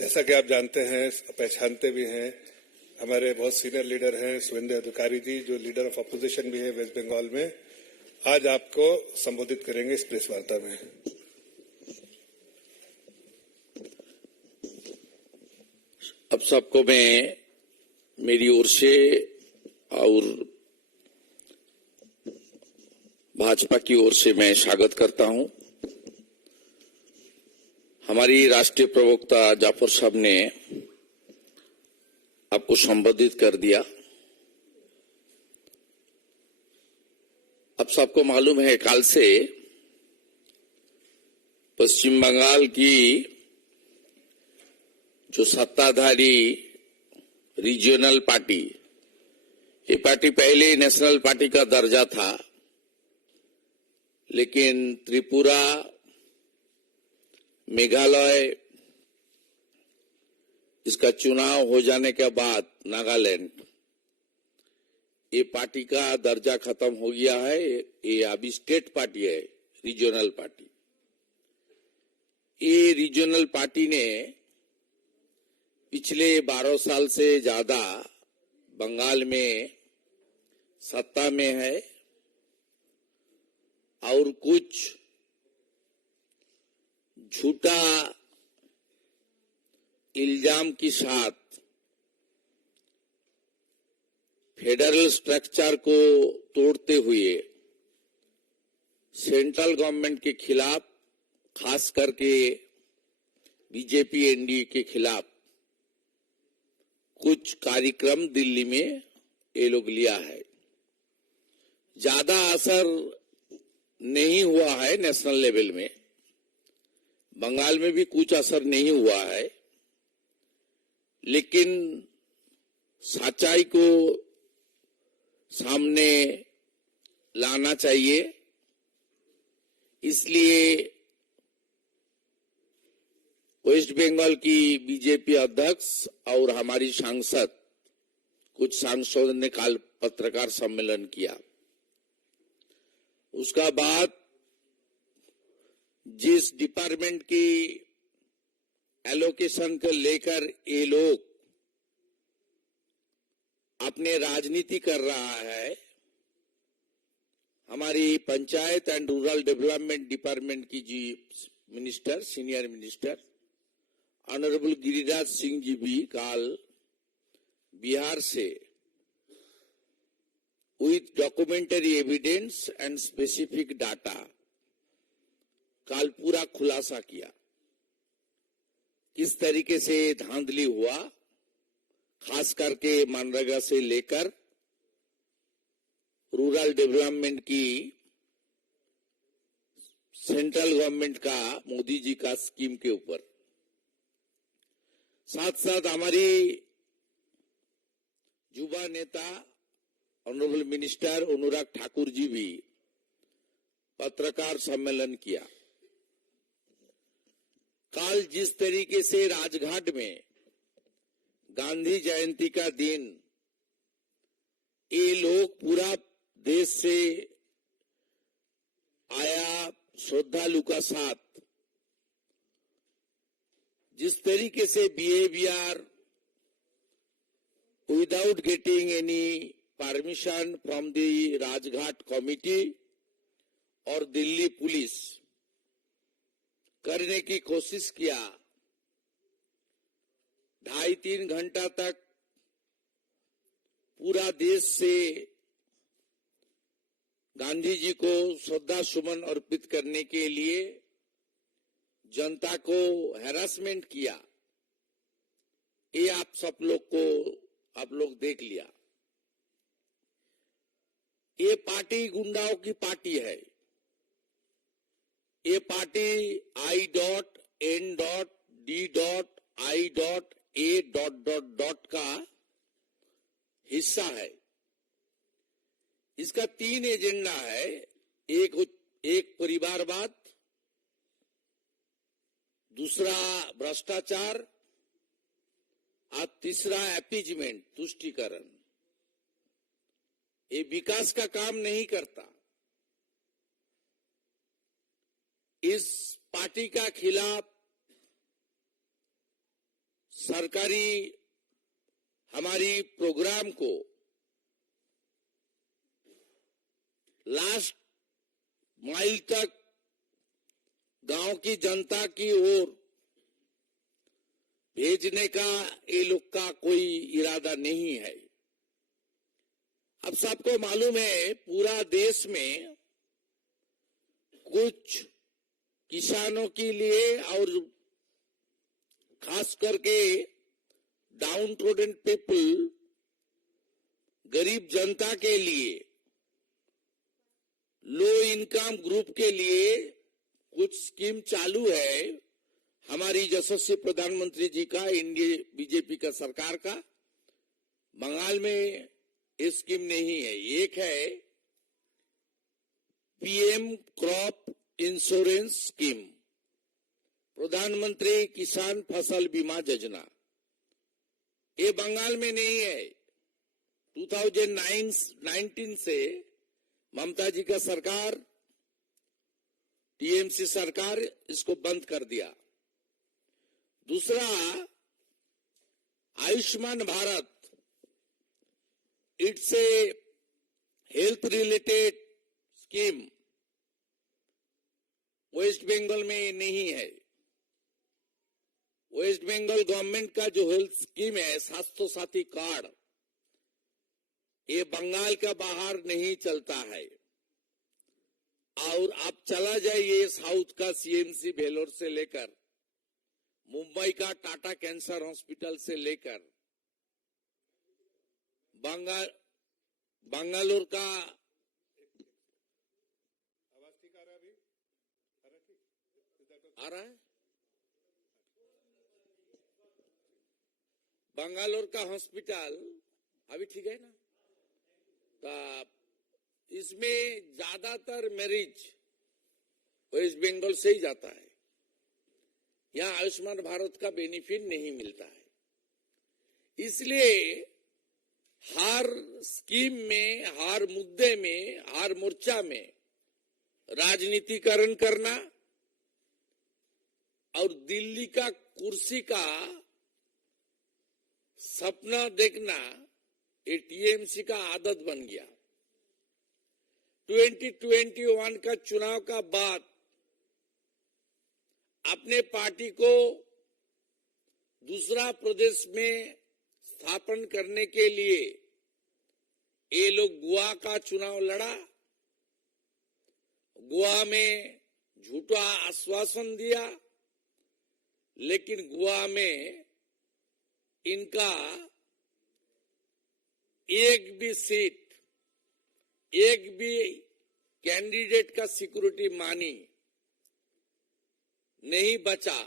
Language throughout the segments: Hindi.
जैसा कि आप जानते हैं, पहचानते भी हैं, हमारे बहुत सीनियर लीडर हैं शुभेंदु अधिकारी जी, जो लीडर ऑफ अपोजिशन भी है वेस्ट बंगाल में, आज आपको संबोधित करेंगे इस प्रेस वार्ता में। अब सबको मैं मेरी ओर से और भाजपा की ओर से मैं स्वागत करता हूं। हमारी राष्ट्रीय प्रवक्ता जाफर साहब ने आपको संबोधित कर दिया। अब सबको मालूम है, कल से पश्चिम बंगाल की जो सत्ताधारी रीजनल पार्टी, ये पार्टी पहले नेशनल पार्टी का दर्जा था, लेकिन त्रिपुरा, मेघालय, इसका चुनाव हो जाने के बाद नागालैंड, ये पार्टी का दर्जा खत्म हो गया है। ये अभी स्टेट पार्टी है, रीजनल पार्टी। ये रीजनल पार्टी ने पिछले 12 साल से ज्यादा बंगाल में सत्ता में है और कुछ झूठा इल्जाम के साथ फेडरल स्ट्रक्चर को तोड़ते हुए सेंट्रल गवर्नमेंट के खिलाफ, खास करके बीजेपी एनडीए के खिलाफ कुछ कार्यक्रम दिल्ली में ये लोग लिया है। ज्यादा असर नहीं हुआ है नेशनल लेवल में, बंगाल में भी कुछ असर नहीं हुआ है, लेकिन सच्चाई को सामने लाना चाहिए। इसलिए वेस्ट बंगाल की बीजेपी अध्यक्ष और हमारी सांसद, कुछ सांसदों ने कल पत्रकार सम्मेलन किया। उसका बाद जिस डिपार्टमेंट की एलोकेशन को लेकर ये लोग अपने राजनीति कर रहा है, हमारी panchayat and rural development department की जी minister, senior minister honourable Giriraj Singh ji भी कल बिहार से with documentary evidence and specific data कल पूरा खुलासा किया, किस तरीके से धांधली हुआ, खास करके मनरेगा से लेकर रूरल डेवलपमेंट की सेंट्रल गवर्नमेंट का, मोदी जी का स्कीम के ऊपर। साथ साथ हमारी युवा नेता ऑनरेबल मिनिस्टर अनुराग ठाकुर जी भी पत्रकार सम्मेलन किया। कल जिस तरीके से राजघाट में गांधी जयंती का दिन ये लोग पूरा देश से आया श्रद्धालु का साथ जिस तरीके से behaviour without getting any permission from the Rajghat committee और दिल्ली पुलिस करने की कोशिश किया, 2.5-3 घंटा तक पूरा देश से गांधी जी को श्रद्धा सुमन अर्पित करने के लिए जनता को हैरासमेंट किया। ये आप लोग देख लिया। ये पार्टी गुंडाओं की पार्टी है। ये पार्टी I.N.D.I.A. का हिस्सा है। इसका 3 एजेंडा है, एक परिवारवाद, दूसरा भ्रष्टाचार और तीसरा अपीजमेंट, तुष्टीकरण। ये विकास का काम नहीं करता। इस पार्टी का खिलाफ सरकारी हमारी प्रोग्राम को लास्ट माइल तक गांव की जनता की ओर भेजने का ये लोग का कोई इरादा नहीं है। अब सबको मालूम है पूरा देश में कुछ किसानों के लिए और खास करके डाउन ट्रोडन पीपल, गरीब जनता के लिए, लो इनकम ग्रुप के लिए कुछ स्कीम चालू है हमारी यशस्वी प्रधानमंत्री जी का, इंडिया बीजेपी का सरकार का। बंगाल में ये स्कीम नहीं है। एक है पीएम क्रॉप इंश्योरेंस स्कीम, प्रधानमंत्री किसान फसल बीमा योजना। ये बंगाल में नहीं है। 2019 से ममता जी का सरकार, टीएमसी सरकार इसको बंद कर दिया। दूसरा Ayushman Bharat, it's a health related scheme, West Bengal में नहीं है। वेस्ट बंगाल गवर्नमेंट का जो हेल्थ स्कीम है, स्वास्थ्य साथी कार्ड, ये बंगाल का बाहर नहीं चलता है। और आप चला जाइए साउथ का सीएमसी भेलोर से लेकर, मुंबई का टाटा कैंसर हॉस्पिटल से लेकर, बंगालोर का आवाज ठीक आ रहा है? अभी आ रहा है। बंगालोर का हॉस्पिटल अभी ठीक है ना? तो इसमें ज्यादातर मैरिज वेस्ट बंगाल से ही जाता है। यहाँ आयुष्मान भारत का बेनिफिट नहीं मिलता है। इसलिए हर स्कीम में, हर मुद्दे में, हर मोर्चा में राजनीतिकरण करना और दिल्ली का कुर्सी का सपना देखना, ये टीएमसी का आदत बन गया। 2021 का चुनाव का बाद अपने पार्टी को दूसरा प्रदेश में स्थापन करने के लिए ये लोग गोवा का चुनाव लड़ा। गोवा में झूठा आश्वासन दिया, लेकिन गोवा में इनका एक भी सीट, एक भी कैंडिडेट का सिक्योरिटी मनी नहीं बचा।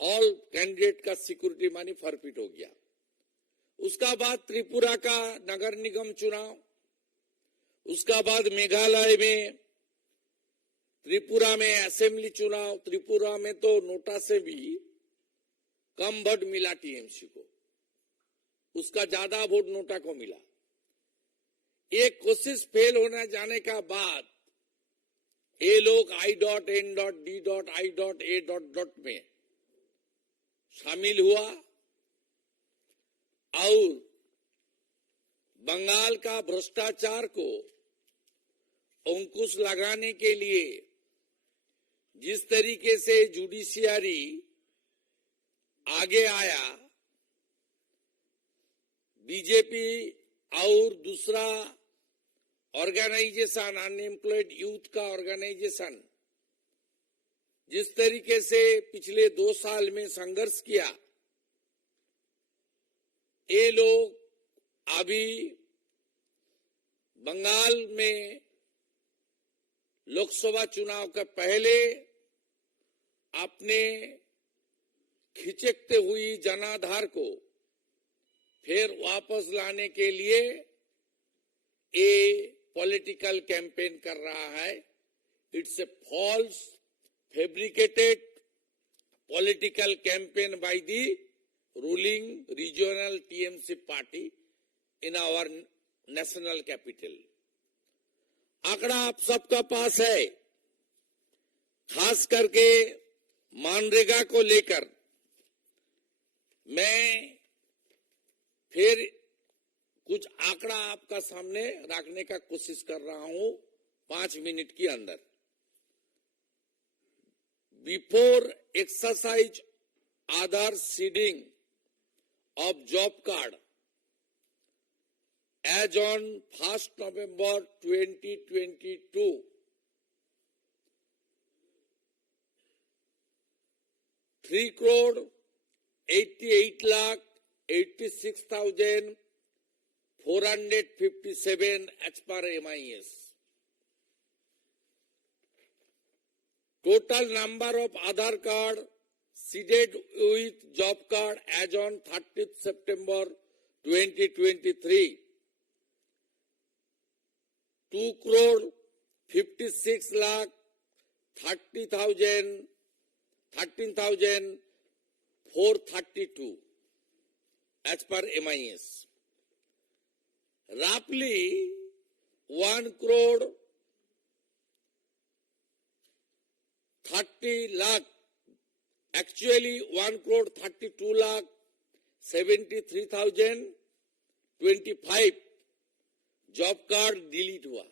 ऑल कैंडिडेट का सिक्योरिटी मनी फॉरफिट हो गया। उसका बाद त्रिपुरा का नगर निगम चुनाव, उसका बाद मेघालय में, त्रिपुरा में असेंबली चुनाव। त्रिपुरा में तो नोटा से भी कम वोट मिला टीएमसी को, उसका ज्यादा वोट नोटा को मिला। एक कोशिश फेल होने जाने का बाद ये लोग I.N.D.I.A. में शामिल हुआ और बंगाल का भ्रष्टाचार को अंकुश लगाने के लिए जिस तरीके से जुडिशियरी आगे आया, बीजेपी और दूसरा ऑर्गेनाइजेशन, अनएम्प्लॉयड यूथ का ऑर्गेनाइजेशन, जिस तरीके से पिछले 2 साल में संघर्ष किया, ये लोग अभी बंगाल में लोकसभा चुनाव के पहले अपने खिचकते हुई जनाधार को फिर वापस लाने के लिए ये पॉलिटिकल कैंपेन कर रहा है। It's a false fabricated political campaign by the ruling regional TMC party in our national capital. आंकड़ा आप सबका पास है। खास करके मनरेगा को लेकर मैं फिर कुछ आंकड़ा आपका सामने रखने का कोशिश कर रहा हूं 5 मिनट के अंदर। Before exercise Aadhaar seeding of job card as on 1st November 2022, 3,88,86,457 as per MIS. Total number of Aadhaar card seeded with job card as on 30th September 2023, 2,56,30,13,432 as per MIS. Roughly 1,30,00,000, actually 1,32,73,025 job card delete हुआ।